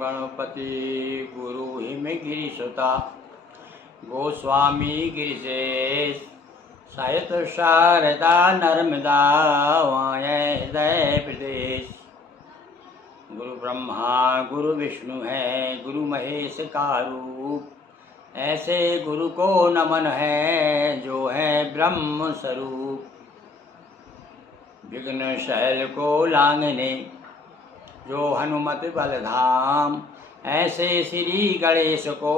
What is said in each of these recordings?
गणपति गुरु हिमगिरिसुता गोस्वामी गिरिशेष साहित शारदा नर्मदा वाय हृदय प्रदेश। गुरु ब्रह्मा गुरु विष्णु है गुरु महेश का रूप, ऐसे गुरु को नमन है जो है ब्रह्म स्वरूप। विघ्न शैल को लांघने जो हनुमत बलधाम, ऐसे श्री गणेश को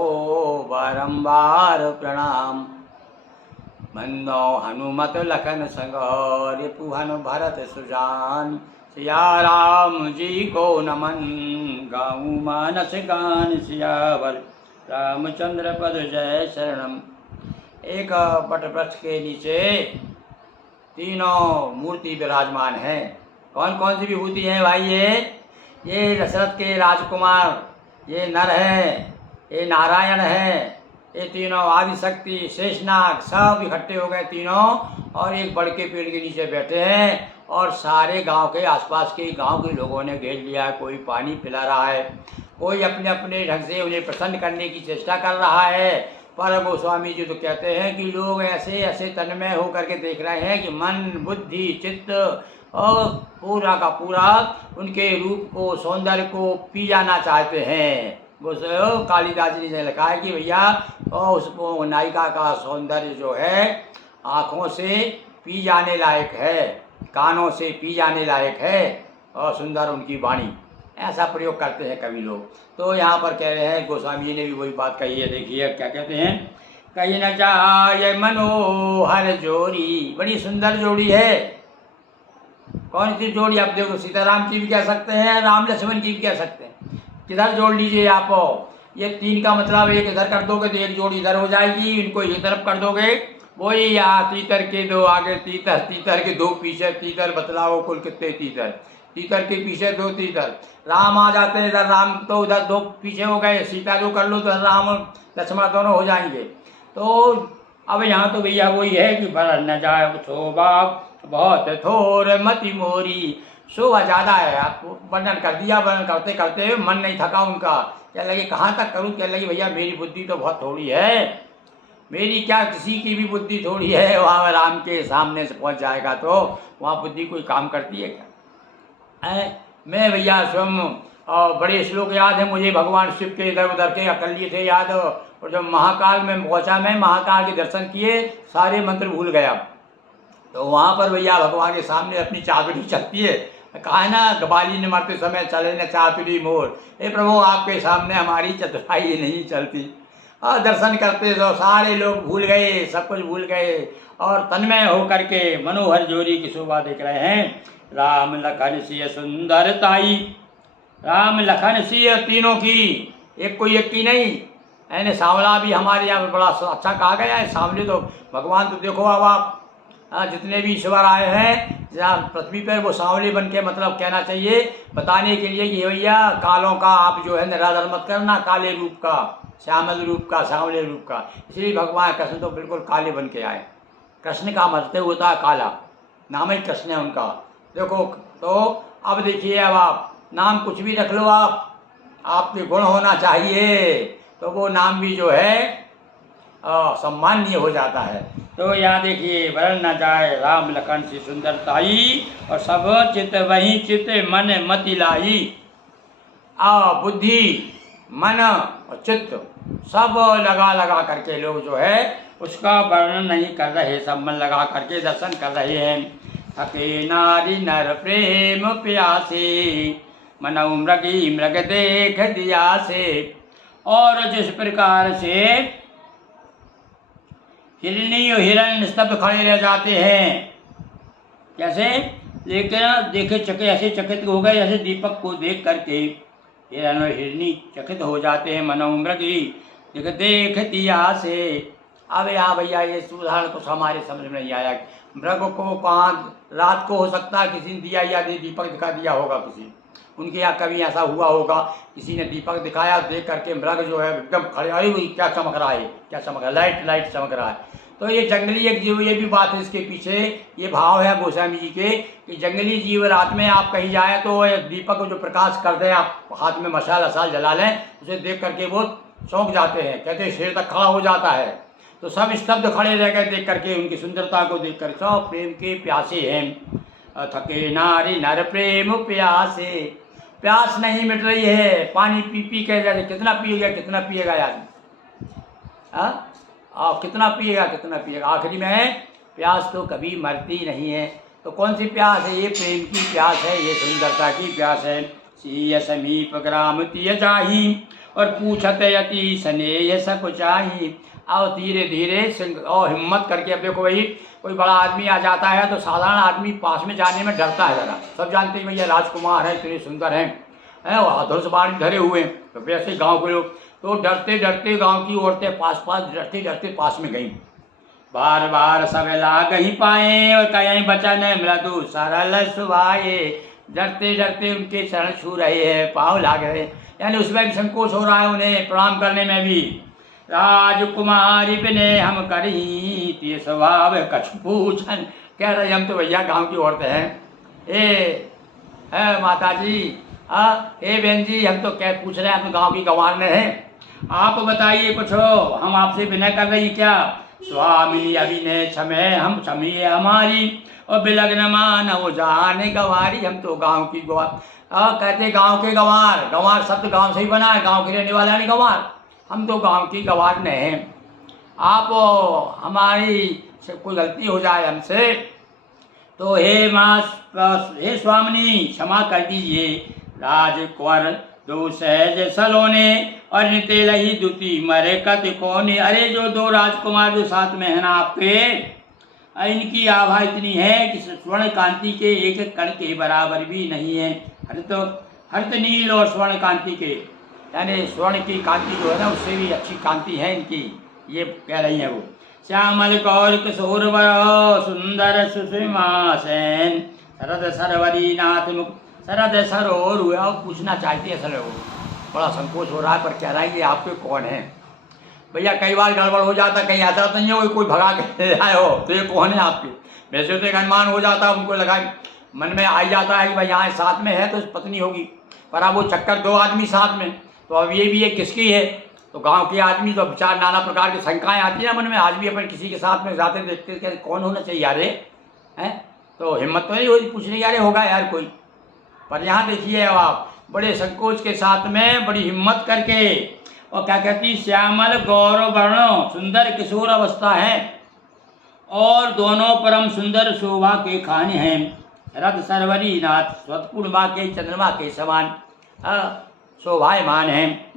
बारंबार प्रणाम। बंदो हनुमत लखन संग रिपुहन भरत सुजान, सिया राम जी को नमन गाऊं मानस गान सियावर रामचंद्र पद जय शरणम। एक वटवृक्ष के नीचे तीनों मूर्ति विराजमान है। कौन कौन सी विभूति है भाई? ये दशरथ के राजकुमार, ये नर है, ये नारायण है, ये तीनों आदिशक्ति शेषनाग सब इकट्ठे हो गए तीनों, और एक बड़ के पेड़ के नीचे बैठे हैं। और सारे गांव के आसपास के गांव के लोगों ने घेर लिया है। कोई पानी पिला रहा है, कोई अपने अपने ढंग से उन्हें प्रसन्न करने की चेष्टा कर रहा है। पर गोस्वामी जी तो कहते हैं कि लोग ऐसे ऐसे तन्मय होकर के देख रहे हैं कि मन बुद्धि चित्त और पूरा का पूरा उनके रूप को सौंदर्य को पी जाना चाहते हैं। कालिदास जी ने लिखा है कि भैया उसको नायिका का सौंदर्य जो है आँखों से पी जाने लायक है, कानों से पी जाने लायक है, और सुंदर उनकी वाणी, ऐसा प्रयोग करते हैं कवि लोग। तो यहाँ पर कह रहे हैं गोस्वामी जी ने भी वही बात कही है। देखिए क्या कहते हैं, कहीं न जाए मनोहर जोड़ी, बड़ी सुंदर जोड़ी है। कौन सी जोड़ी? आप देखो, सीताराम की भी कह सकते हैं, राम लक्ष्मण की भी कह सकते हैं। किधर जोड़ लीजिए आप? ये तीन का मतलब एक इधर कर दोगे तो एक जोड़ी इधर हो जाएगी, इनको एक तरफ कर दोगे वही। यहाँ तीतर के दो आगे तीतर, तीतर के दो पीछे तीतर, बतलाओ कुल कितने तीतर? तीतर के पीछे दो तीतर। राम आ जाते हैं इधर, राम तो उधर दो पीछे हो गए, सीता जो कर लो तो राम लक्ष्मण दोनों हो जाएंगे। तो अब यहाँ तो भैया वही है कि भर न जाए शोभा बहुत थोर मति मोरी। शोभा ज़्यादा है, आपको वर्णन कर दिया, वर्णन करते करते मन नहीं थका उनका। क्या लगे कहाँ तक करूँ? क्या लगे भैया मेरी बुद्धि तो बहुत थोड़ी है, मेरी क्या किसी की भी बुद्धि थोड़ी है। वहाँ राम के सामने से पहुँच जाएगा तो वहाँ बुद्धि कोई काम करती है क्या? मैं भैया स्वयं बड़े श्लोक याद है मुझे, भगवान शिव के इधर उधर के अकल्ये थे याद। और जब महाकाल में पहुँचा, मैं महाकाल के दर्शन किए, सारे मंत्र भूल गया। तो वहाँ पर भैया भगवान के सामने अपनी चातुरी चलती है। कहा है ना, गबाली ने मरते समय चले न चातुरी मोर। हे प्रभु, आपके सामने हमारी चतुराई नहीं चलती। और दर्शन करते तो सारे लोग भूल गए, सब कुछ भूल गए, और तन्मय होकर के मनोहर जोड़ी की शोभा देख रहे हैं। राम लखन सिय सुंदरताई, राम लखन सिय तीनों की, एक कोई एक की नहीं। यानी सांवला भी हमारे यहाँ बड़ा अच्छा कहा गया है। सांवले तो भगवान तो देखो अब आप जितने भी ईश्वर आए हैं जहाँ पृथ्वी पर, वो सांवले बन के मतलब कहना चाहिए बताने के लिए कि भैया कालों का आप जो है निरादर मत करना, काले रूप का, श्यामल रूप का, सांवले रूप का। इसलिए भगवान कृष्ण तो बिल्कुल काले बन के आए। कृष्ण का मतलब होता है काला, नाम ही कृष्ण है उनका। देखो तो अब देखिए, अब आप नाम कुछ भी रख लो, आपके गुण होना चाहिए तो वो नाम भी जो है सम्माननीय हो जाता है। तो यहाँ देखिए, वरण न जाए राम लखन सी सुंदरताई, और सब चित वही चित मन मति लाई। बुद्धि मन और चित्त सब लगा लगा करके लोग जो है उसका वर्णन नहीं कर रहे, सब मन लगा करके दर्शन कर रहे हैं। थके नारी नर प्रेम प्यासे, मनऊ मृगी मृग देख दिया से। और जिस प्रकार से हिरणी और हिरण निस्तब्ध खड़े रह जाते हैं, कैसे देखे चकित, ऐसे चकित हो गए जैसे दीपक को देख करके हिरण और हिरणी चकित हो जाते हैं। मनऊ मृगी देख दिया से। अब यहाँ भैया ये उदाहरण कुछ हमारे समझ में नहीं आया। मृग को 5 रात को हो सकता है किसी ने दिया या दीपक दिखा दिया होगा, किसी उनके यहाँ कभी ऐसा हुआ होगा, किसी ने दीपक दिखाया, देख करके मृग जो है एकदम खड़े, अरे वही क्या चमक रहा है, क्या चमक रहा है, लाइट लाइट चमक रहा है। तो ये जंगली एक जीव, ये भी बात है इसके पीछे, ये भाव है गोस्वामी जी के कि जंगली जीव रात में आप कहीं जाए तो ये दीपक को जो प्रकाश कर दें, आप हाथ में मशाल असाल जला लें, उसे देख करके वो चौंक जाते हैं, कहते हैं शेर तक खड़ा हो जाता है। तो सब स्तब्ध खड़े रह गए देख करके, उनकी सुंदरता को देख कर, सब प्रेम के प्यासे हैं। थके नारी नर प्रेम प्यासे, प्यास नहीं मिट रही है, पानी पी पी के जाए, कितना पिएगा यार, कितना पिएगा, आखिरी में प्यास तो कभी मरती नहीं है। तो कौन सी प्यास है? ये प्रेम की प्यास है, ये सुंदरता की प्यास है। सीय समीप ग्राम तिय जाही और पूछत यति स्नेह सब चाही। और धीरे धीरे और हिम्मत करके, अब देखो भाई कोई बड़ा आदमी आ जाता है तो साधारण आदमी पास में जाने में डरता है ज़रा, सब जानते हैं भैया राजकुमार हैं, इतने सुंदर हैं और धनुष बाण धरे हुए हैं, तो वैसे गाँव के लोग तो डरते डरते गांव की औरतें पास डरते डरते पास में गईं। बार बार सब लाग ही पाए और कहीं बचन मृदु सरल सुभाए। डरते डरते उनके चरण छू रहे हैं, पाँव लाग रहे, यानी उसमें भी संकोच हो रहा है उन्हें प्रणाम करने में भी। राजकुमारी बिने हम करही ते स्वभाव कछ पूछन, कह रहे हम तो भैया गाँव की औरतें हैं, है माता जी, हे बहन जी, हम तो क्या पूछ रहे हैं, हम तो गाँव की गंवार में हैं, आप बताइए कुछ हो, हम आपसे विनय कर रही क्या? स्वामी अभिनय क्षमे हम क्षमीय हमारी और बिलग्न मान वो जाने गंवारी, हम तो गांव की गंवार। कहते गांव के गंवार, गंवार शब्द गांव से ही बना है, गांव के रहने वाला नहीं गंवार, हम तो गांव की गंवार नहीं हैं। आप हमारी से कोई गलती हो जाए हमसे तो हे स्वामिनी क्षमा कर दीजिए। राजकुंवर दो सहज सलोने और नितेल ही दुती मरे कत कोने। अरे जो दो राजकुमार जो साथ में है ना आपके, इनकी आभा इतनी है कि स्वर्ण कांति के एक एक कण के बराबर भी नहीं है। हरित नील और स्वर्ण कांति के, यानी स्वर्ण की कांति जो है ना उससे भी अच्छी कांति है इनकी, ये कह रही है वो। श्यामल कौर किशोर सुंदर सुषमा सेन शरद सरवरी नाथ मुख शरद सरोर हुए। अब पूछना चाहती है असल वो, बड़ा संकोच हो रहा है, पर कह रहा है कि आपके कौन है भैया। कई बार गड़बड़ हो जाता, कहीं ऐसा तो नहीं है कोई भगा के आए हो, तो ये कौन है आपके? वैसे तो एक अनुमान हो जाता है, उनको लगा मन में आ जाता है कि भाई यहाँ साथ में है तो पत्नी होगी, पर अब वो चक्कर दो आदमी साथ में, तो अब ये भी एक किसकी है? तो गांव के आदमी तो विचार नाना प्रकार की शंकाएं आती हैं मन में, आज भी अपन किसी के साथ में जाते देखते कि कौन होना चाहिए यार हैं, तो हिम्मत तो नहीं होती पूछने यार होगा यार कोई। पर यहाँ देखिए अब आप बड़े संकोच के साथ में बड़ी हिम्मत करके, और क्या कहती, श्यामल गौरव वर्णो सुंदर किशोर अवस्था है और दोनों परम सुंदर शोभा के खाने हैं। रथ सरवरी नाथ स्वतपूर्णिमा के चंद्रमा के समान शोभायमान हैं,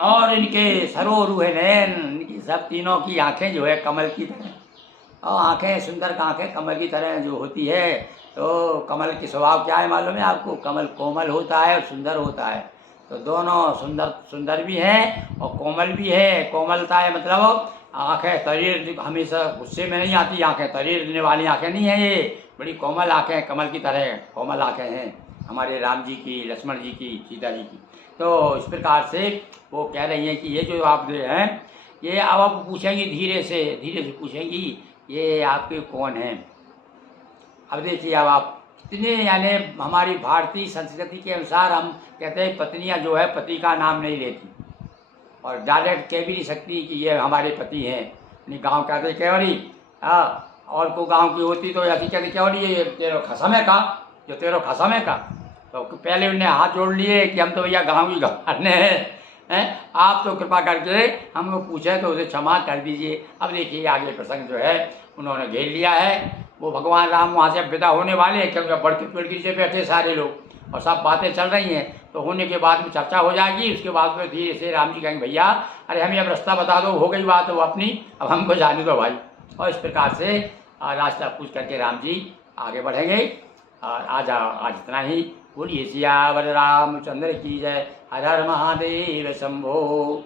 और इनके सरोरु है नयन, इनकी सब तीनों की आंखें जो है कमल की तरह, और आंखें सुंदर आंखें कमल की तरह जो होती है। तो कमल की स्वभाव क्या है मालूम है आपको? कमल कोमल होता है और सुंदर होता है, तो दोनों सुंदर भी हैं और कोमल भी है। कोमलता है मतलब आंखें तरीर हमेशा गुस्से में नहीं आती, आंखें तरीर देने वाली आंखें नहीं हैं, ये बड़ी कोमल आंखें, कमल की तरह कोमल आंखें हैं हमारे राम जी की, लक्ष्मण जी की, सीता जी की। तो इस प्रकार से वो कह रही हैं कि ये जो आप हैं, ये अब आप पूछेंगी धीरे से पूछेंगी ये आपके कौन हैं। अब देखिए अब आप इतने, यानी हमारी भारतीय संस्कृति के अनुसार हम कहते हैं पत्नियां जो है पति का नाम नहीं लेती, और डायरेक्ट कह भी नहीं सकती कि ये हमारे पति हैं। नहीं, गाँव कहते केवरी, और को गाँव की होती तो ऐसी कहते केवरी ये तेरो खसम है का, जो तेरो खसम है का। तो पहले उन्हें हाथ जोड़ लिए कि हम तो भैया गाँव की गवारने हैं, आप तो कृपा करके हमको पूछे तो उसे क्षमा कर दीजिए। अब देखिए आगे प्रसंग जो है उन्होंने घेर लिया है, वो भगवान राम वहाँ से विदा होने वाले हैं, क्योंकि बड़की पेड़की से बैठे सारे लोग और सब बातें चल रही हैं, तो होने के बाद में चर्चा हो जाएगी। उसके बाद में धीरे से राम जी कहेंगे भैया अरे हमें अब रास्ता बता दो, हो गई बात वो अपनी, अब हमको जाने दो भाई। और इस प्रकार से रास्ता पूछ करके राम जी आगे बढ़ेंगे। और आज इतना ही। बोलिए सियावर रामचंद्र की जय। हर हर महादेव शंभो।